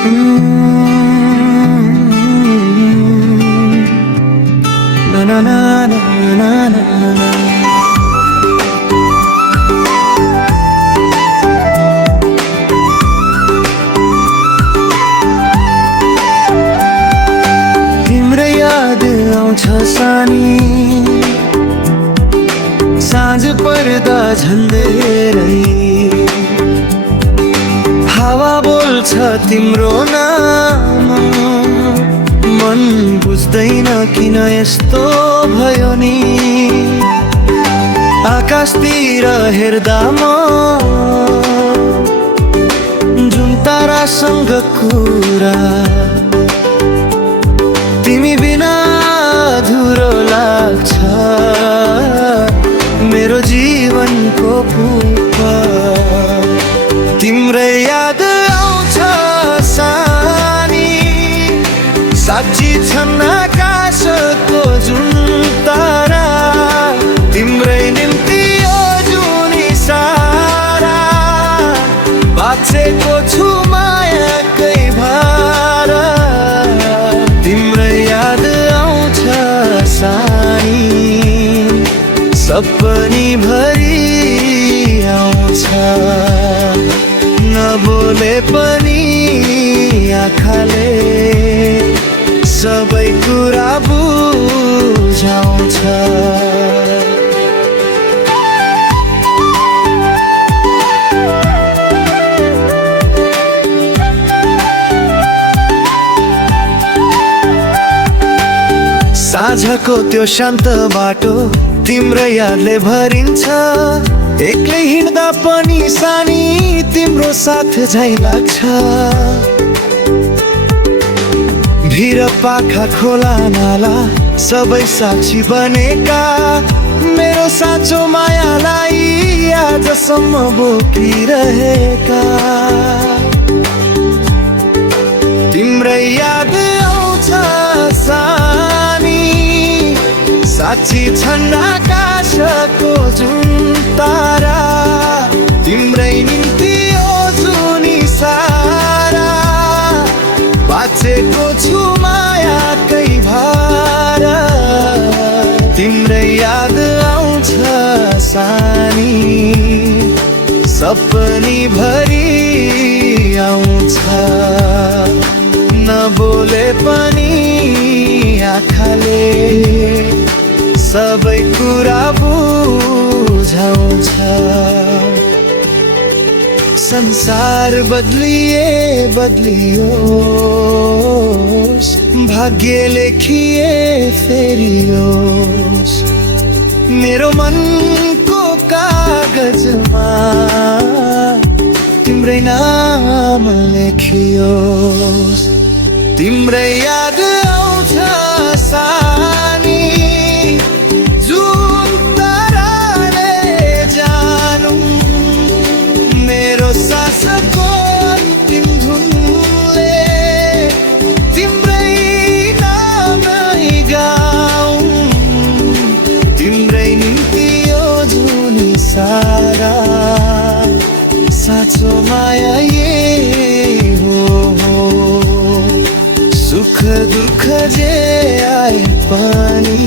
Na na na na na na na. तिम्रै याद आउँछ सानी, साँझ पर्दा झन्डेरै हावा बोल्छ तिम्रो नाम। मन बुझ्दैन किन यस्तो भयो नि, आकाशतिर हेर्दा म जुन तारासँग कुरा, तिमी बिना अधुरो लाग्छ मेरो जीवनको पुष्प। तिम्रै याद आउँछ सानी, साक्षी छन् आकाशको जुन तारा, तिम्रै निम्ति यो जुनी सारा बाँचेको छु मायाकै भारा। तिम्रै याद आउँछ सानी, सपनी भरि आउँछ, नबोले पनि आँखाले सबै कुरा बुझाउँछ। साँझको त्यो शान्त बाटो तिम्रो यादले भरिन्छ, एक्लै हिँड्दा पनि सानी तिम्रो साथ झैँ लाग्छ। भिर पाखा खोला नाला सबै साक्षी बनेका, मेरो साँचो मायालाई आजसम्म बोकिरहेका। तिम्रै याद आउँछ सानी, साक्षी छन् आकाशको जुन तारा, तिम्रै निम्ति यो जुनी सारा बाँचेको छु मायाकै भारा। तिम्रै याद आउँछ सानी, सपनी भरि आउँछ, नबोले पनि आँखाले सबै कुरा बुझाउँछ। संसार बदलिए बदलियोस्, भाग्य लेखिए फेरियोस्, मेरो मनको कागजमा तिम्रै नाम लेखियोस्। तिम्रै याद आउँछ सानी, जुन ताराले जानु मेरो सासको अन्तिम धुनले, तिम्रै नामै गाउँ, तिम्रै निम्ति यो जुनी सारा साँचो माया यही हो। सुख दुःख जे आए पनि